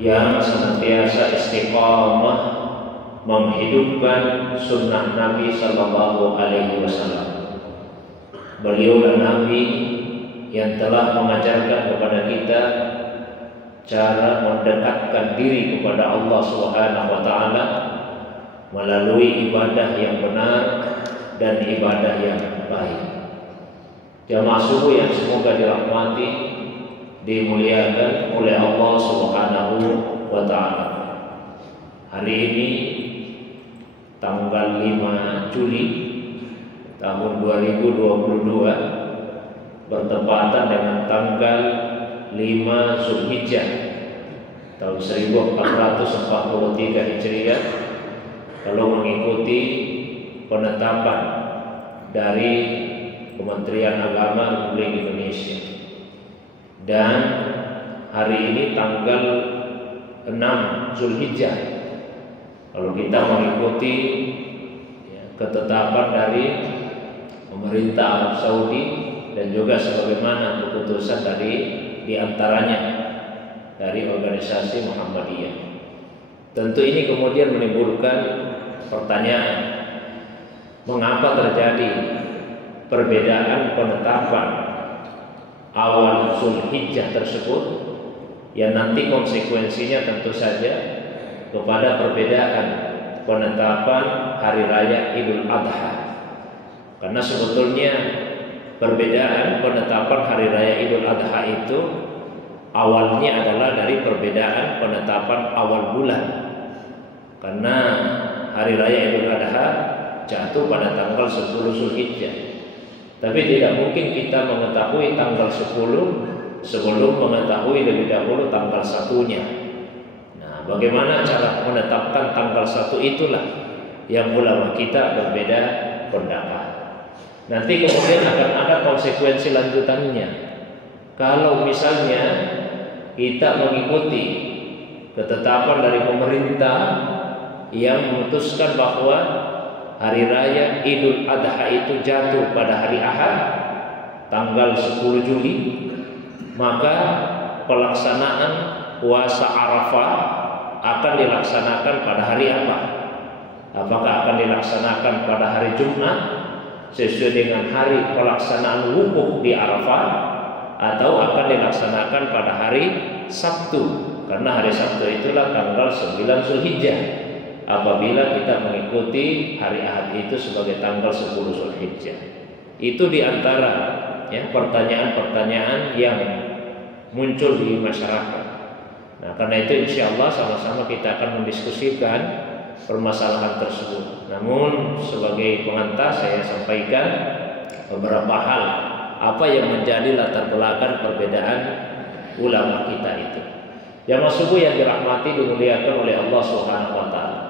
yang senantiasa istiqamah menghidupkan sunnah Nabi Sallallahu Alaihi Wasallam. Beliaulah Nabi yang telah mengajarkan kepada kita cara mendekatkan diri kepada Allah Subhanahu wa taala melalui ibadah yang benar dan ibadah yang baik. Jamaah subuh yang semoga dirahmati, dimuliakan oleh Allah Subhanahu wa taala. Hari ini tanggal 5 Juli tahun 2022 bertepatan dengan tanggal 5 Zulhijjah tahun 1443 Hijriah kalau mengikuti penetapan dari Kementerian Agama Republik Indonesia. Dan hari ini tanggal 6 Zulhijjah kalau kita mengikuti ketetapan dari pemerintah Arab Saudi dan juga sebagaimana keputusan dari diantaranya dari organisasi Muhammadiyah. Tentu ini kemudian menimbulkan pertanyaan, mengapa terjadi perbedaan penetapan awal Zulhijjah tersebut yang nanti konsekuensinya tentu saja kepada perbedaan penetapan hari raya Idul Adha. Karena sebetulnya perbedaan penetapan hari raya Idul Adha itu awalnya adalah dari perbedaan penetapan awal bulan. Karena hari raya Idul Adha jatuh pada tanggal 10 Zulhijjah. Tapi tidak mungkin kita mengetahui tanggal 10 sebelum mengetahui lebih dahulu tanggal 1-nya. Nah, bagaimana cara menetapkan tanggal 1 itulah yang ulama kita berbeda pendapat. Nanti kemudian akan ada konsekuensi lanjutannya. Kalau misalnya kita mengikuti ketetapan dari pemerintah yang memutuskan bahwa hari raya Idul Adha itu jatuh pada hari Ahad tanggal 10 Juli, maka pelaksanaan puasa Arafah akan dilaksanakan pada hari apa? Apakah akan dilaksanakan pada hari Jumat sesuai dengan hari pelaksanaan wukuf di Arafah, atau akan dilaksanakan pada hari Sabtu? Karena hari Sabtu itulah tanggal 9 Zulhijjah apabila kita mengikuti hari Ahad itu sebagai tanggal 10 Zulhijjah. Itu diantara pertanyaan-pertanyaan yang muncul di masyarakat. Nah, karena itu insya Allah sama-sama kita akan mendiskusikan permasalahan tersebut. Namun sebagai pengantar saya sampaikan beberapa hal apa yang menjadi latar belakang perbedaan ulama kita itu. Jamaah subuh yang dirahmati dimuliakan oleh Allah Subhanahu wa taala.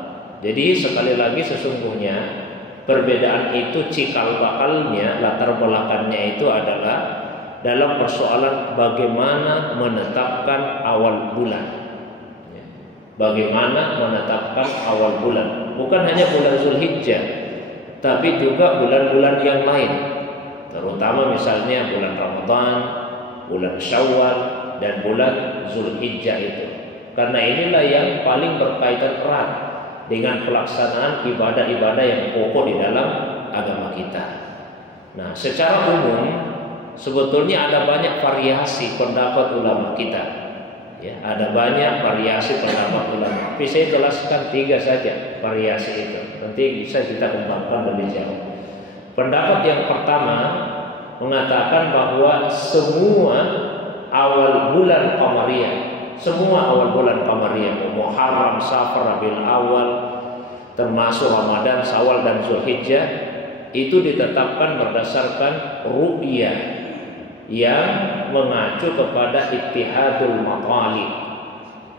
Jadi sekali lagi sesungguhnya perbedaan itu cikal bakalnya, latar belakangnya itu adalah dalam persoalan bagaimana menetapkan awal bulan. Bagaimana menetapkan awal bulan? Bukan hanya bulan Zulhijjah, tapi juga bulan-bulan yang lain. Terutama misalnya bulan Ramadan, bulan Syawal, dan bulan Zulhijjah itu. Karena inilah yang paling berkaitan erat dengan pelaksanaan ibadah-ibadah yang pokok di dalam agama kita. Nah, secara umum sebetulnya ada banyak variasi pendapat ulama kita. Ya, ada banyak variasi pendapat ulama. Tapi saya jelaskan 3 saja variasi itu. Nanti bisa kita kembangkan lebih jauh. Pendapat yang pertama mengatakan bahwa semua awal bulan Qamariyah, semua awal bulan Qamariyah, Muharram, Safar, Rabiul Awal, termasuk Ramadan, Syawal dan Zulhijjah, itu ditetapkan berdasarkan ru'yah yang mengacu kepada ittihadul matali.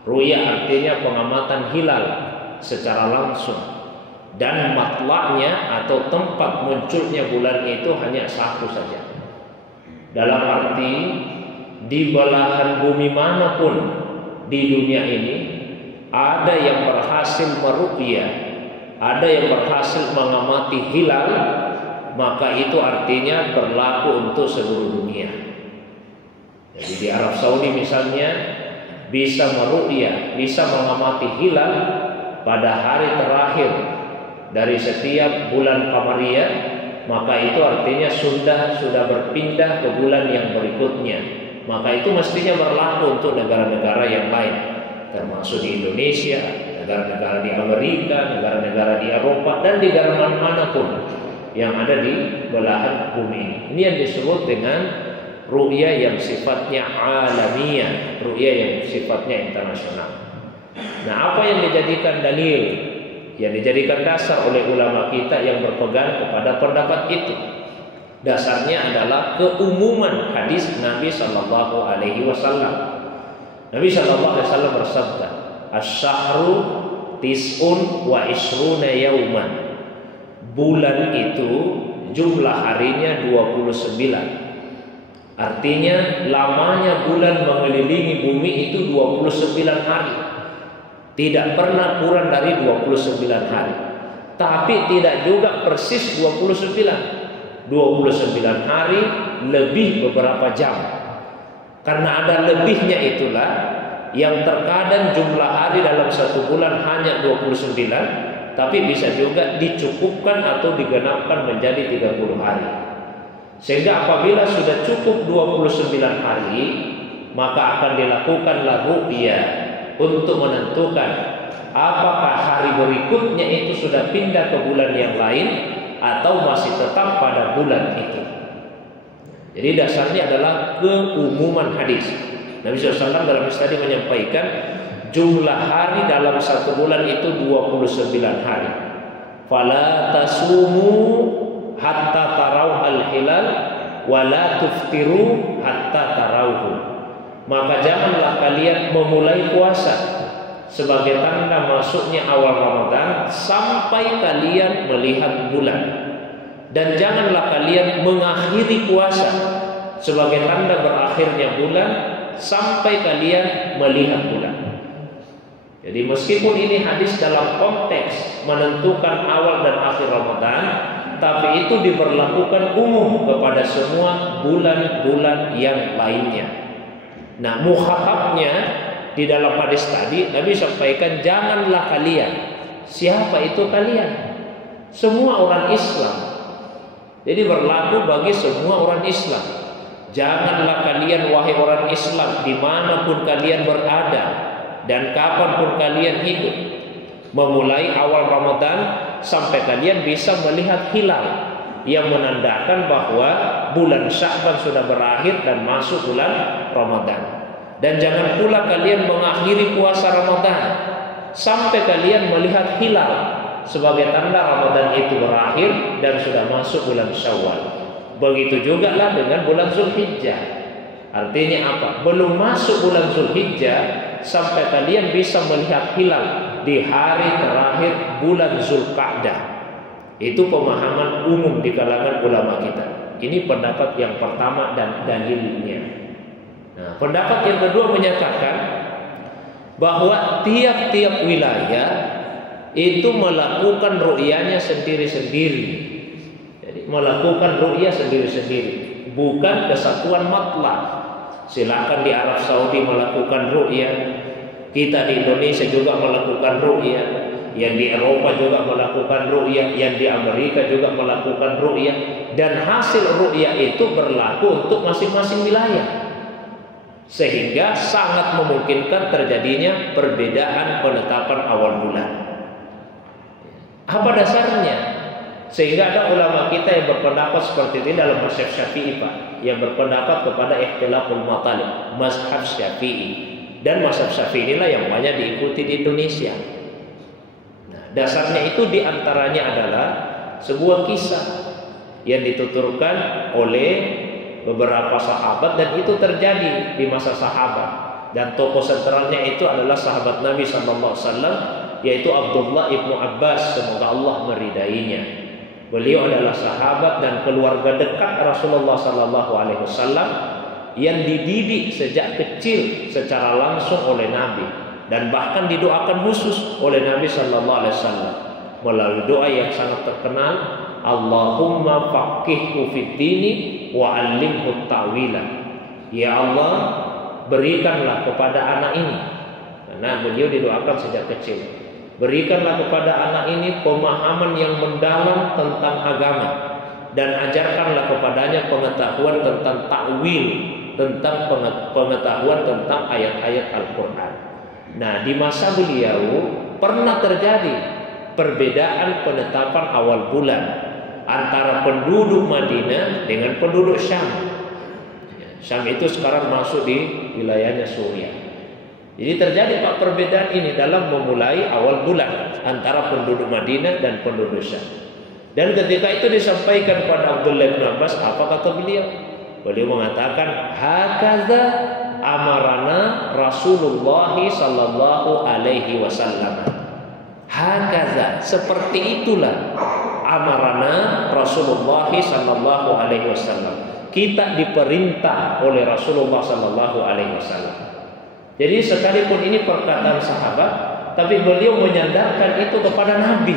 Ru'yah artinya pengamatan hilal secara langsung, dan matla'nya atau tempat munculnya bulan itu hanya satu saja. Dalam arti di belahan bumi manapun di dunia ini ada yang berhasil meruqyah, ada yang berhasil mengamati hilal, maka itu artinya berlaku untuk seluruh dunia. Jadi di Arab Saudi misalnya bisa meru'yah, bisa mengamati hilal pada hari terakhir dari setiap bulan Qamariyah, maka itu artinya sudah berpindah ke bulan yang berikutnya. Maka itu mestinya berlaku untuk negara-negara yang lain, termasuk di Indonesia, negara-negara di Amerika, negara-negara di Eropa, dan di negara manapun yang ada di belahan bumi. Ini yang disebut dengan ru'yah yang sifatnya alamiah, ru'yah yang sifatnya internasional. Nah, apa yang dijadikan dalil, yang dijadikan dasar oleh ulama kita yang berpegang kepada pendapat itu? Dasarnya adalah keumuman hadis Nabi Sallallahu Alaihi Wasallam. Nabi Sallallahu Alaihi Wasallam bersabda, "Asyhru tis'un wa isruna yauman." Bulan itu jumlah harinya 29. Artinya lamanya bulan mengelilingi bumi itu 29 hari. Tidak pernah kurang dari 29 hari. Tapi tidak juga persis 29. 29 hari lebih beberapa jam. Karena ada lebihnya itulah yang terkadang jumlah hari dalam satu bulan hanya 29, tapi bisa juga dicukupkan atau digenapkan menjadi 30 hari. Sehingga apabila sudah cukup 29 hari, maka akan dilakukanlah ru'yah untuk menentukan apakah hari berikutnya itu sudah pindah ke bulan yang lain atau masih tetap pada bulan itu. Jadi dasarnya adalah keumuman hadis. Nabi SAW dalam hadis tadi menyampaikan jumlah hari dalam satu bulan itu 29 hari. Fala tasumu hatta tarau al-hilal wala tuftiru hatta tarauhu. Maka janganlah kalian memulai puasa sebagai tanda masuknya awal Ramadan sampai kalian melihat bulan, dan janganlah kalian mengakhiri puasa sebagai tanda berakhirnya bulan sampai kalian melihat bulan. Jadi meskipun ini hadis dalam konteks menentukan awal dan akhir Ramadan, tapi itu diberlakukan umum kepada semua bulan-bulan yang lainnya. Nah, mukhatabnya di dalam hadis tadi Nabi sampaikan, janganlah kalian. Siapa itu kalian? Semua orang Islam. Jadi berlaku bagi semua orang Islam. Janganlah kalian wahai orang Islam dimanapun kalian berada dan kapanpun kalian hidup, memulai awal Ramadan sampai kalian bisa melihat hilal yang menandakan bahwa bulan Sya'ban sudah berakhir dan masuk bulan Ramadan. Dan jangan pula kalian mengakhiri puasa Ramadan sampai kalian melihat hilal sebagai tanda Ramadan itu berakhir dan sudah masuk bulan Syawal. Begitu juga lah dengan bulan Zulhijjah. Artinya apa? Belum masuk bulan Zulhijjah sampai kalian bisa melihat hilal di hari terakhir bulan Zulqa'dah. Itu pemahaman umum di kalangan ulama kita. Ini pendapat yang pertama dan dalilnya. Nah, pendapat yang kedua menyatakan bahwa tiap-tiap wilayah itu melakukan ru'yahnya sendiri-sendiri. Jadi melakukan ru'yah sendiri-sendiri, bukan kesatuan matlab. Silakan di Arab Saudi melakukan ru'yah, kita di Indonesia juga melakukan ru'yah, yang di Eropa juga melakukan ru'yah, yang di Amerika juga melakukan ru'yah, dan hasil ru'yah itu berlaku untuk masing-masing wilayah, sehingga sangat memungkinkan terjadinya perbedaan penetapan awal bulan. Apa dasarnya? Sehingga ada ulama kita yang berpendapat seperti ini dalam mazhab Syafi'i, Pak, yang berpendapat kepada ikhtilaful matalib, mazhab Syafi'i. Dan mazhab Syafi'i inilah yang banyak diikuti di Indonesia. Nah, dasarnya itu diantaranya adalah sebuah kisah yang dituturkan oleh beberapa sahabat, dan itu terjadi di masa sahabat, dan tokoh sentralnya itu adalah sahabat Nabi SAW, yaitu Abdullah ibnu Abbas, semoga Allah meridainya. Beliau adalah sahabat dan keluarga dekat Rasulullah SAW yang dididik sejak kecil secara langsung oleh Nabi, dan bahkan didoakan khusus oleh Nabi SAW melalui doa yang sangat terkenal, Allahumma faqihhu fid dini wa 'allimhu ta'wila. Ya Allah, berikanlah kepada anak ini, karena beliau didoakan sejak kecil, berikanlah kepada anak ini pemahaman yang mendalam tentang agama, dan ajarkanlah kepadanya pengetahuan tentang takwil, tentang pengetahuan tentang ayat-ayat Al-Quran. Nah, di masa beliau pernah terjadi perbedaan penetapan awal bulan antara penduduk Madinah dengan penduduk Syam. Syam itu sekarang masuk di wilayahnya Suriah. Jadi terjadi perbedaan ini dalam memulai awal bulan antara penduduk Madinah dan penduduk Syam. Dan ketika itu disampaikan kepada Abdullah bin Abbas, apa kata beliau? Beliau mengatakan, hakaza amarana Rasulullah sallallahu alaihi wasallam. Hakaza, seperti itulah amarana Rasulullah sallallahu alaihi wasallam. Kita diperintah oleh Rasulullah sallallahu alaihi wasallam. Jadi sekalipun ini perkataan sahabat, tapi beliau menyandarkan itu kepada Nabi,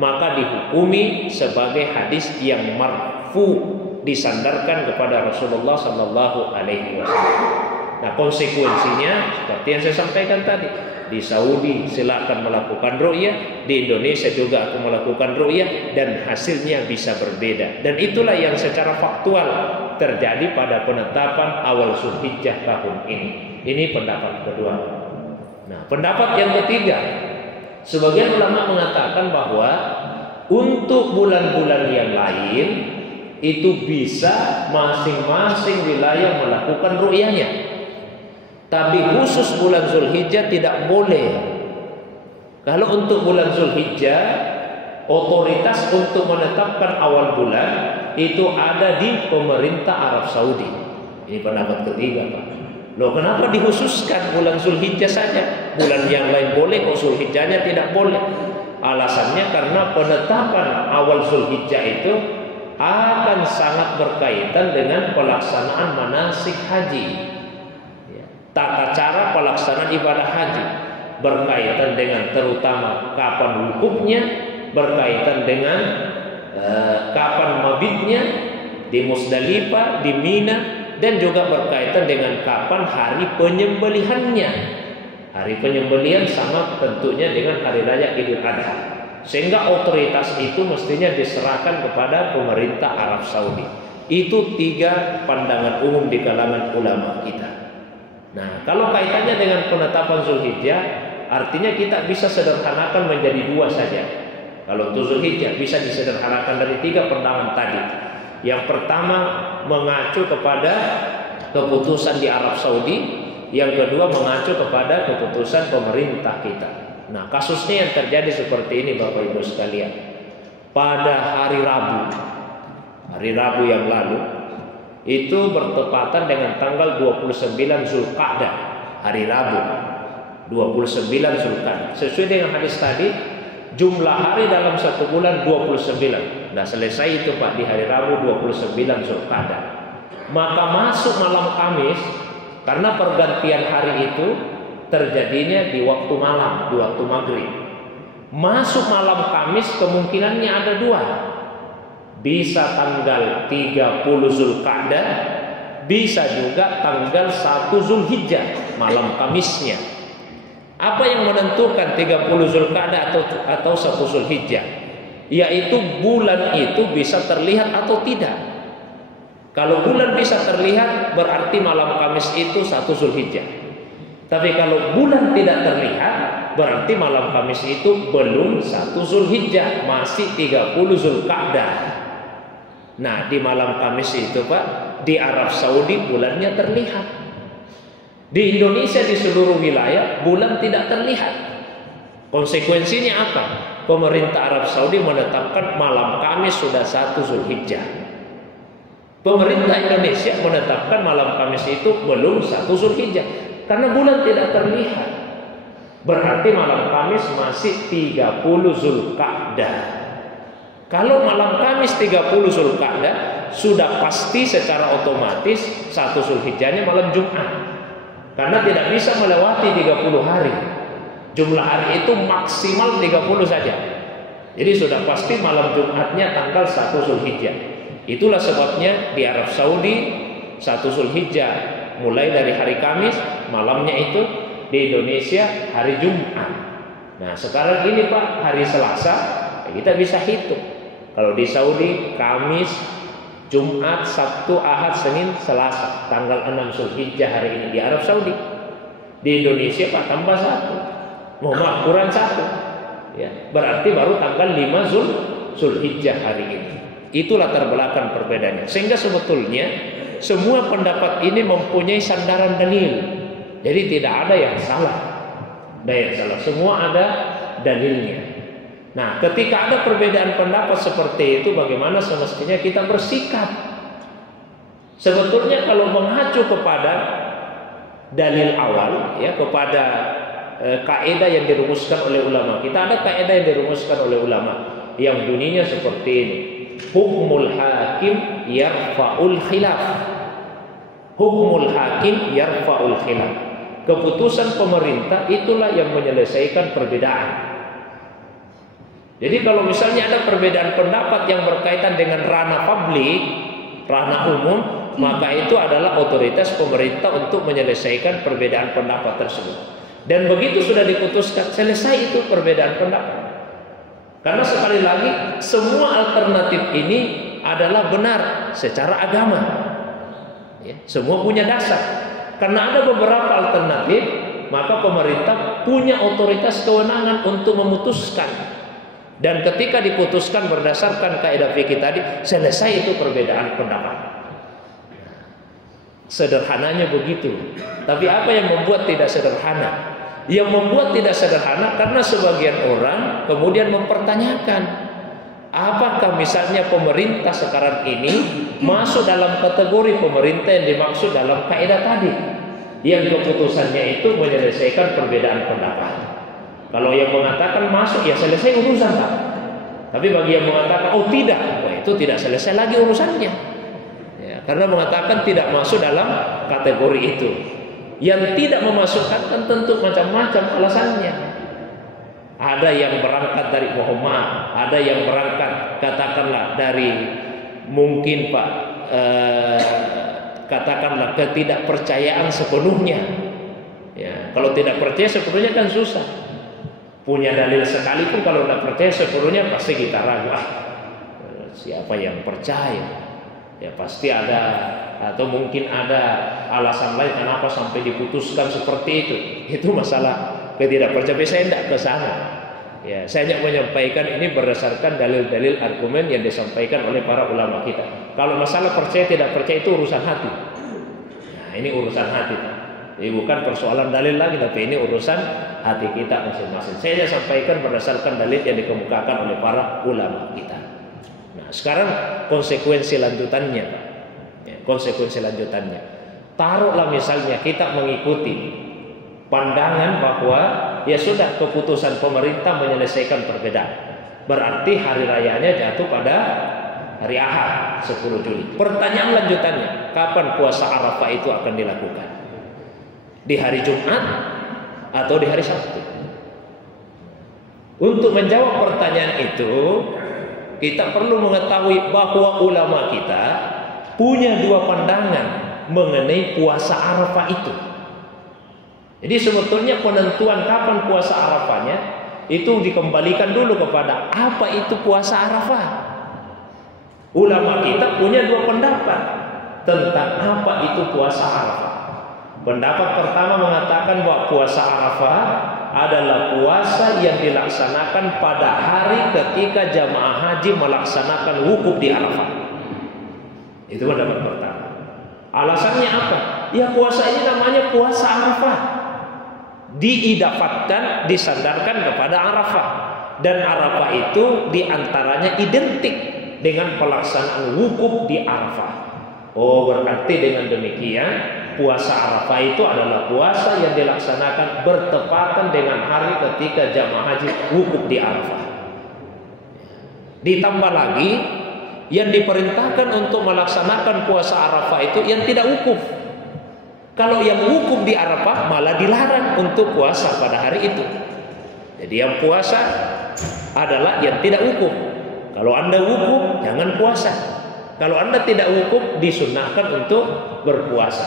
maka dihukumi sebagai hadis yang marfu, disandarkan kepada Rasulullah sallallahu alaihi wasallam. Nah, konsekuensinya seperti yang saya sampaikan tadi, di Saudi silakan melakukan ru'yah, di Indonesia juga akan melakukan ru'yah, dan hasilnya bisa berbeda. Dan itulah yang secara faktual terjadi pada penetapan awal Zulhijjah tahun ini. Ini pendapat kedua. Nah, pendapat yang ketiga, sebagian ulama mengatakan bahwa untuk bulan-bulan yang lain itu bisa masing-masing wilayah melakukan ru'yahnya. Tapi khusus bulan Zulhijjah tidak boleh. Kalau untuk bulan Zulhijjah, otoritas untuk menetapkan awal bulan itu ada di pemerintah Arab Saudi. Ini pendapat ketiga, Pak. Loh, kenapa dikhususkan bulan Zulhijjah saja? Bulan yang lain boleh, kok Zulhijjahnya tidak boleh? Alasannya karena penetapan awal Zulhijjah itu akan sangat berkaitan dengan pelaksanaan manasik haji. Tata cara pelaksanaan ibadah haji berkaitan dengan terutama kapan wukufnya, berkaitan dengan kapan mabitnya di Musdalifah, di Mina, dan juga berkaitan dengan kapan hari penyembelihannya. Hari penyembelihan sama tentunya dengan hari raya Idul Adha. Sehingga otoritas itu mestinya diserahkan kepada pemerintah Arab Saudi. Itu tiga pandangan umum di kalangan ulama kita. Nah, kalau kaitannya dengan penetapan Zulhijjah, artinya kita bisa sederhanakan menjadi dua saja. Kalau untuk Zulhijjah bisa disederhanakan dari tiga pandangan tadi. Yang pertama mengacu kepada keputusan di Arab Saudi, yang kedua mengacu kepada keputusan pemerintah kita. Nah, kasusnya yang terjadi seperti ini, Bapak Ibu sekalian. Pada hari Rabu yang lalu, itu bertepatan dengan tanggal 29 Zulqa'dah, hari Rabu 29 Zulqa'dah. Sesuai dengan hadis tadi, jumlah hari dalam satu bulan 29. Nah, selesai itu Pak di hari Rabu 29 Zulqa'dah. Maka masuk malam Kamis, karena pergantian hari itu terjadinya di waktu malam, di waktu maghrib. Masuk malam Kamis kemungkinannya ada dua. Bisa tanggal 30 Zulqa'dah, bisa juga tanggal 1 Zulhijjah, malam Kamisnya. Apa yang menentukan 30 Zulqa'dah atau 1 Zulhijjah? Yaitu bulan itu bisa terlihat atau tidak. Kalau bulan bisa terlihat, berarti malam Kamis itu 1 Zulhijjah. Tapi kalau bulan tidak terlihat, berarti malam Kamis itu belum 1 Zulhijjah, masih 30 Zulqa'dah. Nah, di malam Kamis itu Pak, di Arab Saudi bulannya terlihat. Di Indonesia di seluruh wilayah bulan tidak terlihat. Konsekuensinya apa? Pemerintah Arab Saudi menetapkan malam Kamis sudah 1 Zulhijjah. Pemerintah Indonesia menetapkan malam Kamis itu belum 1 Zulhijjah, karena bulan tidak terlihat. Berarti malam Kamis masih 30 Zulqa'dah. Kalau malam Kamis 30 Zulqa'dah, sudah pasti secara otomatis 1 Zulhijjahnya malam Jumat. Karena tidak bisa melewati 30 hari. Jumlah hari itu maksimal 30 saja. Jadi sudah pasti malam Jumatnya tanggal 1 Zulhijjah. Itulah sebabnya di Arab Saudi 1 Zulhijjah mulai dari hari Kamis, malamnya itu di Indonesia hari Jumat. Nah sekarang ini Pak hari Selasa, ya kita bisa hitung. Kalau di Saudi Kamis, Jumat, Sabtu, Ahad, Senin, Selasa, tanggal 6 Zulhijjah hari ini di Arab Saudi. Di Indonesia Pak tambah 1, kurang 1, ya, berarti baru tanggal 5 Zulhijjah hari ini. Itu latar belakang perbedaannya. Sehingga sebetulnya semua pendapat ini mempunyai sandaran dalil. Jadi tidak ada yang salah. Semua ada dalilnya. Nah, ketika ada perbedaan pendapat seperti itu, bagaimana semestinya kita bersikap? Sebetulnya kalau mengacu kepada dalil awal, ya, kepada kaidah yang dirumuskan oleh ulama, kita ada kaidah yang dirumuskan oleh ulama yang bunyinya seperti ini: hukmul hakim yarfa'ul khilaf. Hukmul hakim yarfa'ul khilaf. Keputusan pemerintah itulah yang menyelesaikan perbedaan. Jadi kalau misalnya ada perbedaan pendapat yang berkaitan dengan ranah publik, ranah umum, maka itu adalah otoritas pemerintah untuk menyelesaikan perbedaan pendapat tersebut. Dan begitu sudah diputuskan, selesai itu perbedaan pendapat. Karena sekali lagi, semua alternatif ini adalah benar secara agama. Ya, semua punya dasar. Karena ada beberapa alternatif, maka pemerintah punya otoritas kewenangan untuk memutuskan. Dan ketika diputuskan berdasarkan kaidah fikih tadi, selesai itu perbedaan pendapat. Sederhananya begitu. Tapi apa yang membuat tidak sederhana? Yang membuat tidak sederhana karena sebagian orang kemudian mempertanyakan, apakah misalnya pemerintah sekarang ini masuk dalam kategori pemerintah yang dimaksud dalam kaidah tadi, yang keputusannya itu menyelesaikan perbedaan pendapat. Kalau yang mengatakan masuk, ya selesai urusan Pak. Tapi bagi yang mengatakan oh tidak, wah itu tidak selesai lagi urusannya. Ya, karena mengatakan tidak masuk dalam kategori itu. Yang tidak memasukkan kan tentu macam-macam alasannya. Ada yang berangkat dari mohon maaf, ada yang berangkat katakanlah dari mungkin Pak katakanlah ketidakpercayaan sepenuhnya. Ya, kalau tidak percaya sepenuhnya kan susah. Punya dalil sekalipun kalau tidak percaya sepenuhnya pasti kita ragu. Siapa yang percaya? Ya pasti ada, atau mungkin ada alasan lain kenapa sampai diputuskan seperti itu. Itu masalah ketidakpercayaan. Saya tidak ke sana. Ya, saya hanya menyampaikan ini berdasarkan dalil-dalil argumen yang disampaikan oleh para ulama kita. Kalau masalah percaya tidak percaya itu urusan hati. Nah, ini urusan hati. Ini bukan persoalan dalil lagi, tapi ini urusan hati kita masing-masing. Saya sampaikan berdasarkan dalil yang dikemukakan oleh para ulama kita. Nah, sekarang konsekuensi lanjutannya, ya, konsekuensi lanjutannya. Taruhlah misalnya kita mengikuti pandangan bahwa ya sudah keputusan pemerintah menyelesaikan perbedaan. Berarti hari rayanya jatuh pada hari Ahad 10 Juli. Pertanyaan lanjutannya, kapan puasa Arafah itu akan dilakukan? Di hari Jumat atau di hari Sabtu? Untuk menjawab pertanyaan itu, kita perlu mengetahui bahwa ulama kita punya dua pandangan mengenai puasa Arafah itu. Jadi sebetulnya penentuan kapan puasa Arafahnya itu dikembalikan dulu kepada apa itu puasa Arafah. Ulama kita punya dua pendapat tentang apa itu puasa Arafah. Pendapat pertama mengatakan bahwa puasa Arafah adalah puasa yang dilaksanakan pada hari ketika jamaah haji melaksanakan wukuf di Arafah. Itu pendapat pertama. Alasannya apa? Ya puasa ini namanya puasa Arafah. Diidafatkan, disandarkan kepada Arafah. Dan Arafah itu diantaranya identik dengan pelaksanaan wukuf di Arafah. Oh, berarti dengan demikian puasa Arafah itu adalah puasa yang dilaksanakan bertepatan dengan hari ketika jamaah haji wukuf di Arafah. Ditambah lagi yang diperintahkan untuk melaksanakan puasa Arafah itu yang tidak wukuf. Kalau yang wukuf di Arafah malah dilarang untuk puasa pada hari itu. Jadi yang puasa adalah yang tidak wukuf. Kalau Anda wukuf jangan puasa. Kalau Anda tidak wukuf disunnahkan untuk berpuasa.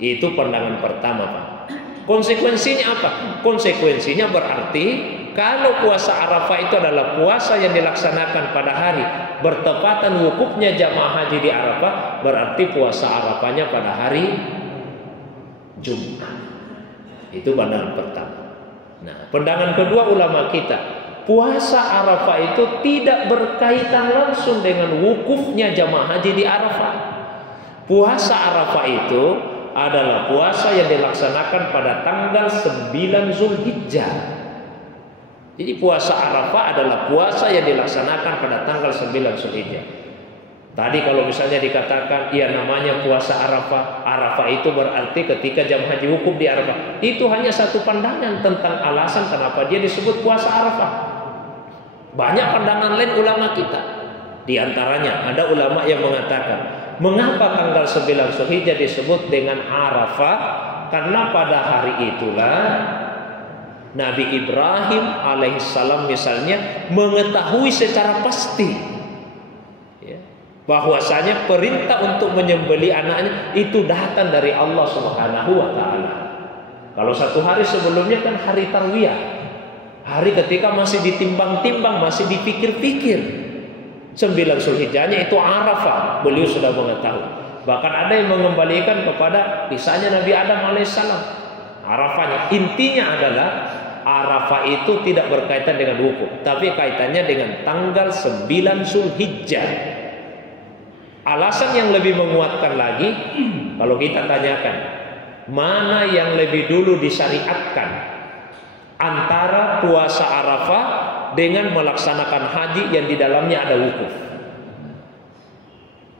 Itu pandangan pertama, Pak. Konsekuensinya apa? Konsekuensinya berarti kalau puasa Arafah itu adalah puasa yang dilaksanakan pada hari bertepatan wukufnya jamaah haji di Arafah, berarti puasa Arafahnya pada hari Jumat. Itu pandangan pertama. Nah, pandangan kedua ulama kita, puasa Arafah itu tidak berkaitan langsung dengan wukufnya jamaah haji di Arafah. Puasa Arafah itu adalah puasa yang dilaksanakan pada tanggal 9 Zulhijjah. Jadi puasa Arafah adalah puasa yang dilaksanakan pada tanggal 9 Zulhijjah. Tadi kalau misalnya dikatakan ya namanya puasa Arafah, Arafah itu berarti ketika jamaah haji wukuf di Arafah. Itu hanya satu pandangan tentang alasan kenapa dia disebut puasa Arafah. Banyak pandangan lain ulama kita. Di antaranya ada ulama yang mengatakan, mengapa tanggal 9 Zulhijjah disebut dengan Arafah? Karena pada hari itulah Nabi Ibrahim alaihissalam misalnya mengetahui secara pasti bahwasanya perintah untuk menyembelih anaknya itu datang dari Allah Subhanahu wa taala. Kalau satu hari sebelumnya kan hari Tarwiyah, hari ketika masih ditimbang-timbang, masih dipikir-pikir. 9 Zulhijjahnya itu Arafah, beliau sudah mengetahui. Bahkan ada yang mengembalikan kepada kisahnya Nabi Adam alaihissalam. Arafahnya intinya adalah Arafah itu tidak berkaitan dengan wukuf, tapi kaitannya dengan tanggal 9 Zulhijjah. Alasan yang lebih menguatkan lagi, kalau kita tanyakan mana yang lebih dulu disyariatkan antara puasa Arafah dengan melaksanakan haji yang di dalamnya ada wukuf.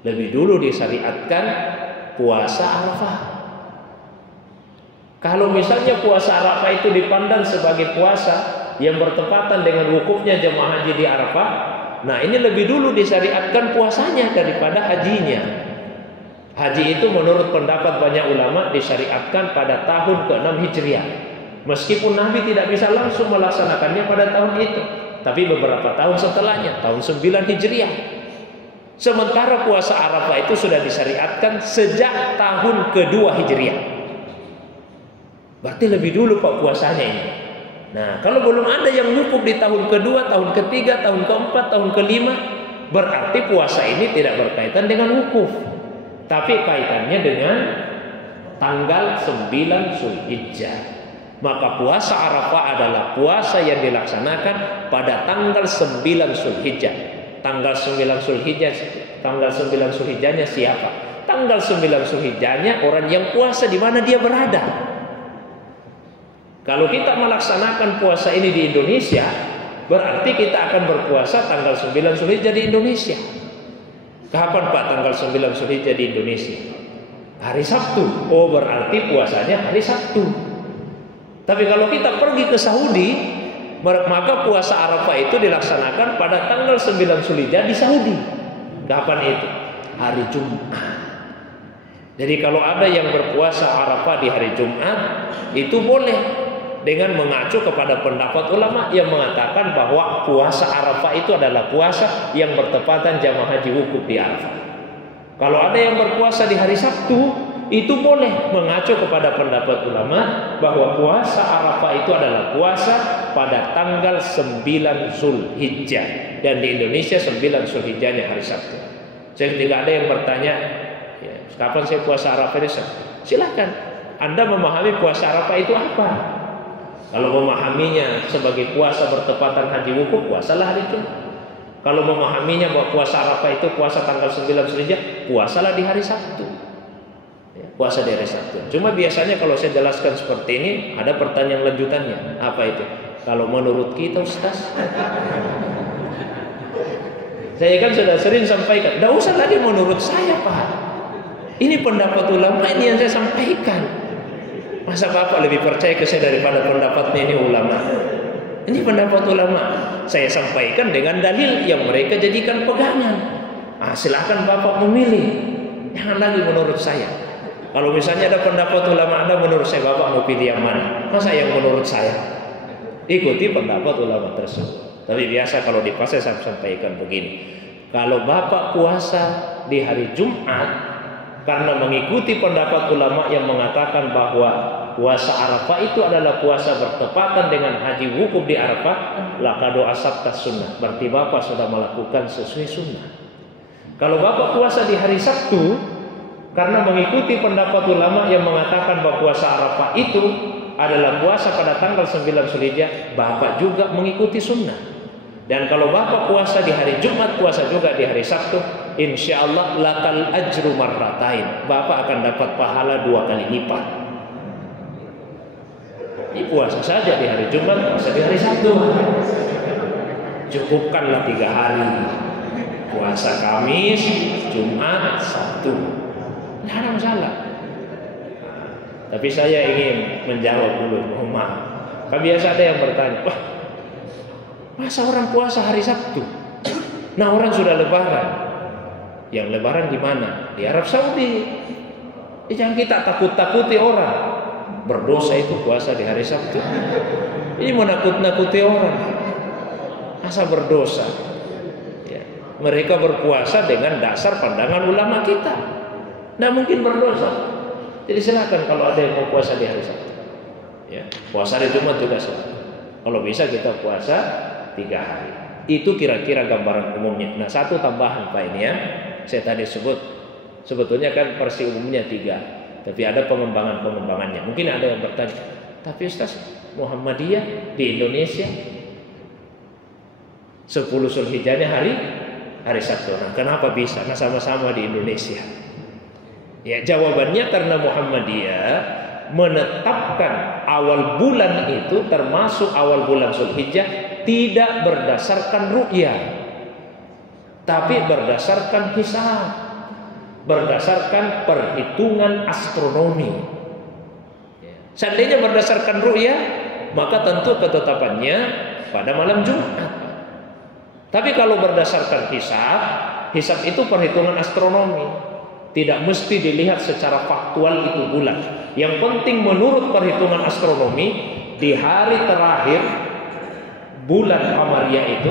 Lebih dulu disyariatkan puasa Arafah. Kalau misalnya puasa Arafah itu dipandang sebagai puasa yang bertepatan dengan wukufnya jemaah haji di Arafah, nah ini lebih dulu disyariatkan puasanya daripada hajinya. Haji itu menurut pendapat banyak ulama disyariatkan pada tahun ke-6 Hijriah. Meskipun Nabi tidak bisa langsung melaksanakannya pada tahun itu, tapi beberapa tahun setelahnya, tahun 9 Hijriah. Sementara puasa Arafah itu sudah disyariatkan sejak tahun kedua Hijriah. Berarti lebih dulu Pak puasanya ini. Nah, kalau belum ada yang wukuf di tahun kedua, tahun ketiga, tahun keempat, tahun kelima, berarti puasa ini tidak berkaitan dengan wukuf, tapi kaitannya dengan tanggal 9 Zulhijjah. Maka puasa Arafah adalah puasa yang dilaksanakan pada tanggal 9 Zulhijjah. Tanggal 9 Zulhijjah, tanggal 9 Zulhijjahnya siapa? Tanggal 9 Zulhijjahnya orang yang puasa di mana dia berada. Kalau kita melaksanakan puasa ini di Indonesia, berarti kita akan berpuasa tanggal 9 Zulhijjah di Indonesia. Kapan Pak tanggal 9 Zulhijjah di Indonesia? Hari Sabtu. Oh, berarti puasanya hari Sabtu. Tapi kalau kita pergi ke Saudi, maka puasa Arafah itu dilaksanakan pada tanggal 9 Zulhijjah di Saudi. Kapan itu? Hari Jumat. Jadi kalau ada yang berpuasa Arafah di hari Jumat, itu boleh dengan mengacu kepada pendapat ulama yang mengatakan bahwa puasa Arafah itu adalah puasa yang bertepatan jamaah haji wukuf di Arafah. Kalau ada yang berpuasa di hari Sabtu, itu boleh mengacu kepada pendapat ulama bahwa puasa Arafah itu adalah puasa pada tanggal 9 Zulhijjah, dan di Indonesia 9 Zulhijjahnya hari Sabtu. Jadi ketika ada yang bertanya, ya, kapan saya puasa Arafah ini? Silakan Anda memahami puasa Arafah itu apa. Kalau memahaminya sebagai puasa bertepatan haji wukuf, puasalah hari Jumat. Kalau memahaminya bahwa puasa Arafah itu puasa tanggal 9 Zulhijjah, puasalah di hari Sabtu. Ya, puasa di hari Sabtu. Cuma biasanya kalau saya jelaskan seperti ini, ada pertanyaan lanjutannya. Apa itu? Kalau menurut kita Ustaz, saya kan sudah sering sampaikan, tidak usah lagi menurut saya Pak. Ini pendapat ulama, ini yang saya sampaikan. Masa Bapak lebih percaya ke saya daripada pendapatnya ini ulama? Ini pendapat ulama, saya sampaikan dengan dalil yang mereka jadikan pegangan. Silahkan Bapak memilih, jangan lagi menurut saya. Kalau misalnya ada pendapat ulama Anda menurut saya, Bapak mau pilih yang mana? Masa yang menurut saya? Ikuti pendapat ulama tersebut. Tapi biasa kalau di pasar saya sampaikan begini, kalau Bapak puasa di hari Jumat, karena mengikuti pendapat ulama yang mengatakan bahwa puasa Arafah itu adalah puasa bertepatan dengan haji wukuf di Arafah, laqad asabta sunnah, berarti Bapak sudah melakukan sesuai sunnah. Kalau Bapak puasa di hari Sabtu karena mengikuti pendapat ulama yang mengatakan bahwa puasa Arafah itu adalah puasa pada tanggal 9 Zulhijjah, Bapak juga mengikuti sunnah. Dan kalau Bapak puasa di hari Jumat, puasa juga di hari Sabtu, insya Allah lakal ajru marratain, Bapak akan dapat pahala 2 kali lipat. Ini puasa saja di hari Jumat, puasa di hari Sabtu, cukupkanlah 3 hari. Puasa Kamis, Jumat, Sabtu, tidak ada masalah. Tapi saya ingin menjawab dulu, mohon maaf. Kan biasa ada yang bertanya, wah, masa orang puasa hari Sabtu? Nah, orang sudah lebaran. Yang lebaran di mana? Di Arab Saudi. Jangan kita takut-takuti orang. Berdosa itu puasa di hari Sabtu. Ini menakut-nakuti orang. Masa berdosa? Ya. Mereka berpuasa dengan dasar pandangan ulama kita. Nah, mungkin berdosa. Jadi silakan kalau ada yang mau puasa di hari Sabtu. Ya, puasa hari Jumat juga silakan. Kalau bisa kita puasa 3 hari. Itu kira-kira gambaran umumnya. Nah, satu tambahan Pak ini ya. Saya tadi sebut sebetulnya kan versi umumnya 3, tapi ada pengembangan-pengembangannya. Mungkin ada yang bertanya, tapi Ustaz, Muhammadiyah di Indonesia 10 Zulhijjahnya hari Sabtu. Nah, kenapa bisa? Nah, sama-sama di Indonesia. Ya, jawabannya karena Muhammadiyah menetapkan awal bulan itu termasuk awal bulan Zulhijjah tidak berdasarkan ru'yah, tapi berdasarkan hisab, berdasarkan perhitungan astronomi. Seandainya berdasarkan ru'yah, maka tentu ketetapannya pada malam Jumat. Tapi kalau berdasarkan hisab itu perhitungan astronomi. Tidak mesti dilihat secara faktual itu bulan. Yang penting menurut perhitungan astronomi, di hari terakhir bulan Qamariyah itu,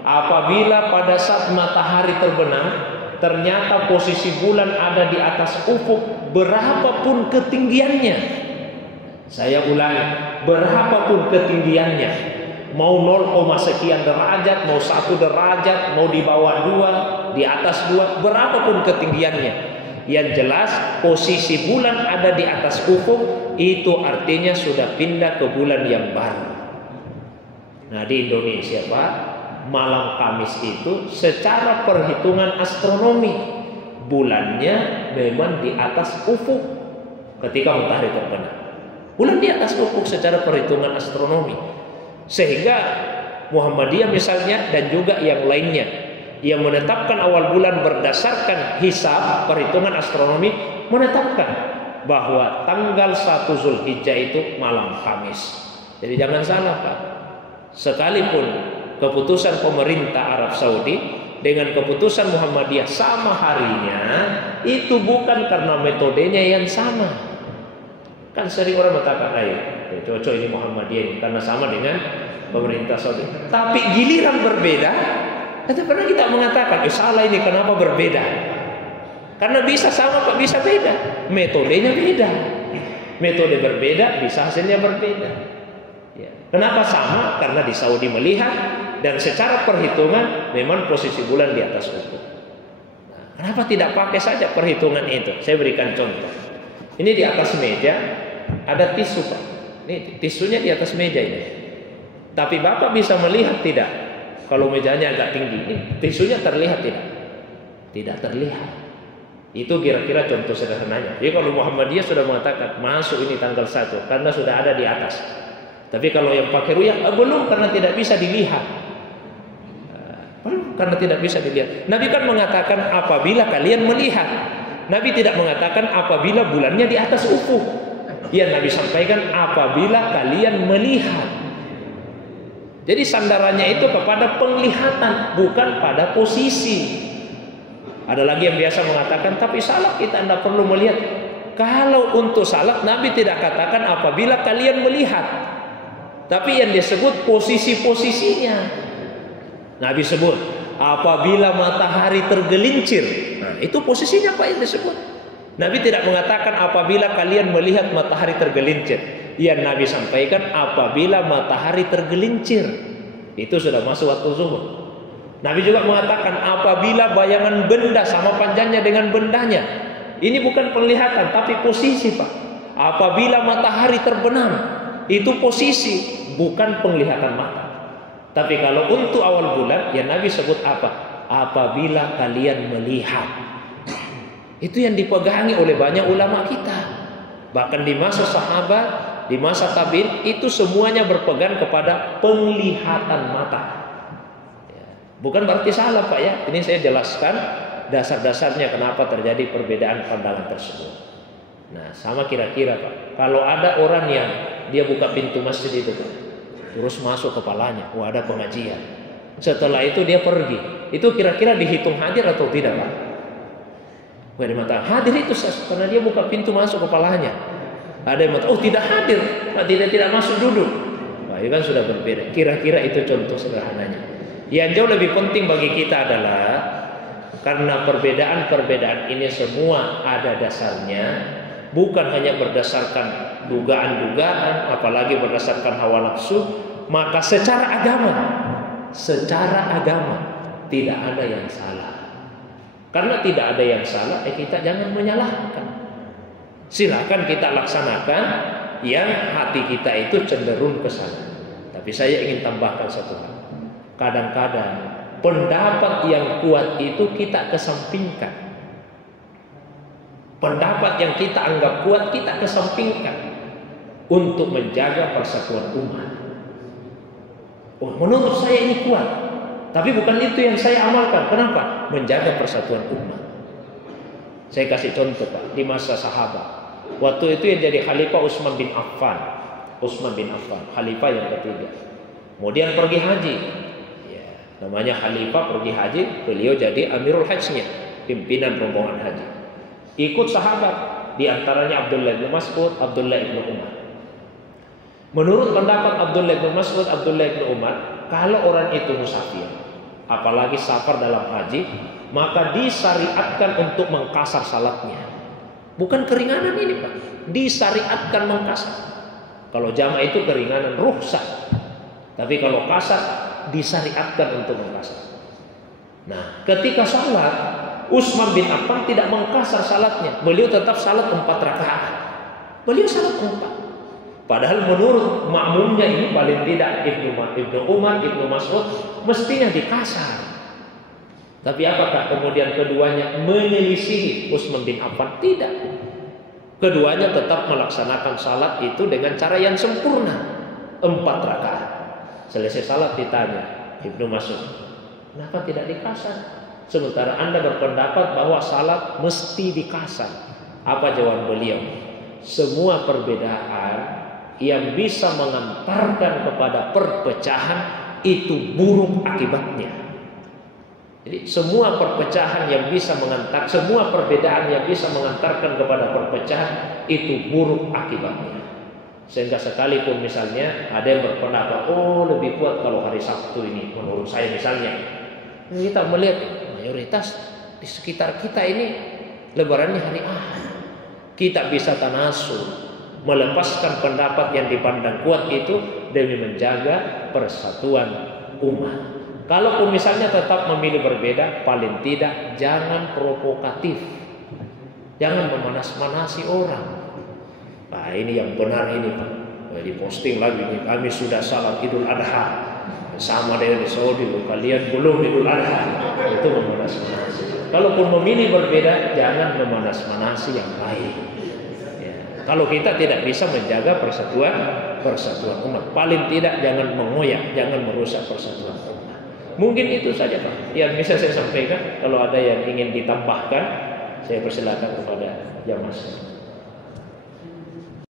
apabila pada saat matahari terbenam ternyata posisi bulan ada di atas ufuk berapapun ketinggiannya. Saya ulangi, berapapun ketinggiannya, mau 0, sekian derajat, mau 1 derajat, mau di bawah 2, di atas 2, berapapun ketinggiannya, yang jelas posisi bulan ada di atas ufuk, itu artinya sudah pindah ke bulan yang baru. Nah, di Indonesia Pak, malam Kamis itu secara perhitungan astronomi bulannya memang di atas ufuk ketika matahari terbenam. Bulan di atas ufuk secara perhitungan astronomi. Sehingga Muhammadiyah misalnya dan juga yang lainnya yang menetapkan awal bulan berdasarkan hisab perhitungan astronomi, menetapkan bahwa tanggal 1 Zulhijjah itu malam Kamis. Jadi jangan salah Pak, sekalipun keputusan pemerintah Arab Saudi dengan keputusan Muhammadiyah sama harinya, itu bukan karena metodenya yang sama. Kan sering orang mengatakan, ayo cocok ini Muhammadiyah ini karena sama dengan pemerintah Saudi. Tapi giliran berbeda, pernah kita mengatakan, salah ini kenapa berbeda? Karena bisa sama Pak, bisa beda. Metodenya beda. Metode berbeda, bisa hasilnya berbeda. Ya. Kenapa sama? Karena di Saudi melihat dan secara perhitungan memang posisi bulan di atas ufuk. Nah, kenapa tidak pakai saja perhitungan itu? Saya berikan contoh. Ini di atas meja ada tisu Pak. Ini tisunya di atas meja ini. Tapi Bapak bisa melihat tidak? Kalau mejanya agak tinggi, ini tisunya terlihat tidak? Tidak terlihat. Itu kira-kira contoh sederhananya. Jadi kalau Muhammadiyah sudah mengatakan masuk ini tanggal 1 karena sudah ada di atas. Tapi kalau yang pakai ru'yah belum, karena tidak bisa dilihat. Belum, karena tidak bisa dilihat. Nabi kan mengatakan apabila kalian melihat. Nabi tidak mengatakan apabila bulannya di atas ufuk. Yang Nabi sampaikan apabila kalian melihat. Jadi sandarannya itu kepada penglihatan, bukan pada posisi. Ada lagi yang biasa mengatakan, tapi salat kita tidak perlu melihat. Kalau untuk salat Nabi tidak katakan apabila kalian melihat, tapi yang disebut posisi-posisinya. Nabi sebut apabila matahari tergelincir. Nah, itu posisinya Pak yang disebut. Nabi tidak mengatakan apabila kalian melihat matahari tergelincir. Yang Nabi sampaikan apabila matahari tergelincir. Itu sudah masuk waktu zuhur. Nabi juga mengatakan apabila bayangan benda sama panjangnya dengan bendanya. Ini bukan penglihatan tapi posisi, Pak. Apabila matahari terbenam, itu posisi, bukan penglihatan mata. Tapi kalau untuk awal bulan, ya Nabi sebut apa? Apabila kalian melihat. Itu yang dipegangi oleh banyak ulama kita. Bahkan di masa sahabat, di masa tabi'in, itu semuanya berpegang kepada penglihatan mata. Bukan berarti salah, Pak, ya. Ini saya jelaskan dasar-dasarnya kenapa terjadi perbedaan pandangan tersebut. Nah, sama kira-kira, Pak. Kalau ada orang yang dia buka pintu masjid itu, Pak, terus masuk kepalanya, oh ada pengajian. Setelah itu dia pergi. Itu kira-kira dihitung hadir atau tidak, Pak? Ada yang mengatakan hadir itu karena dia buka pintu masuk kepalanya. Ada yang mengatakan oh tidak hadir, tidak masuk duduk. Nah, itu kan sudah berbeda. Kira-kira itu contoh sederhananya. Yang jauh lebih penting bagi kita adalah karena perbedaan-perbedaan ini semua ada dasarnya, bukan hanya berdasarkan dugaan-dugaan, apalagi berdasarkan hawa nafsu, maka secara agama tidak ada yang salah. Karena tidak ada yang salah, kita jangan menyalahkan. Silakan kita laksanakan yang hati kita itu cenderung ke sana. Tapi saya ingin tambahkan satu hal. Kadang-kadang pendapat yang kuat itu kita kesampingkan. Pendapat yang kita anggap kuat kita kesampingkan untuk menjaga persatuan umat. Oh, menurut saya ini kuat, tapi bukan itu yang saya amalkan. Kenapa? Menjaga persatuan umat. Saya kasih contoh, Pak, di masa sahabat. Waktu itu yang jadi khalifah Utsman bin Affan. Khalifah yang ketiga. Kemudian pergi haji. Ya, namanya khalifah pergi haji, beliau jadi amirul hajjnya, pimpinan rombongan haji. Ikut sahabat, di antaranya Abdullah bin Mas'ud, Abdullah bin Umar. Menurut pendapat Abdullah bin Mas'ud, Abdullah bin Umar, kalau orang itu musafir, apalagi safar dalam haji, maka disyariatkan untuk mengkasar salatnya. Bukan keringanan ini, Pak. Disyariatkan mengkasar. Kalau jamak itu keringanan, rukhsah. Tapi kalau kasar, disyariatkan untuk mengkasar. Nah, ketika salat, Utsman bin Affan tidak mengkasar salatnya. Beliau tetap salat 4 rakaat. Beliau salat 4. Padahal menurut makmumnya ini paling tidak Ibnu Umar, Ibnu Mas'ud mestinya dikasar. Tapi apakah kemudian keduanya menyelisihi Utsman bin Affan? Tidak. Keduanya tetap melaksanakan salat itu dengan cara yang sempurna, 4 rakaat. Selesai salat ditanya Ibnu Mas'ud, kenapa tidak dikasar? Sementara Anda berpendapat bahwa salat mesti dikasar. Apa jawaban beliau? Semua perbedaan yang bisa mengantarkan kepada perpecahan itu buruk akibatnya. Jadi semua perpecahan yang bisa mengantar, semua perbedaan yang bisa mengantarkan kepada perpecahan itu buruk akibatnya. Sehingga sekalipun misalnya ada yang berpendapat, oh lebih kuat kalau hari Sabtu ini, menurut saya misalnya, kita melihat mayoritas di sekitar kita ini lebarannya hari Ahad. Kita bisa tanasub, melepaskan pendapat yang dipandang kuat itu demi menjaga persatuan umat. Kalaupun misalnya tetap memilih berbeda, paling tidak jangan provokatif, jangan memanas-manasi orang. Nah ini yang benar ini, Pak. Diposting lagi nih, kami sudah salat Idul Adha sama dengan di Saudi, kalian belum Idul Adha. Itu memanas-manasi. Kalaupun memilih berbeda, jangan memanas-manasi yang lain. Kalau kita tidak bisa menjaga persatuan umat, paling tidak jangan mengoyak, jangan merusak persatuan umat. Mungkin itu saja, Pak, yang bisa saya sampaikan. Kalau ada yang ingin ditambahkan, saya persilakan kepada jamaah.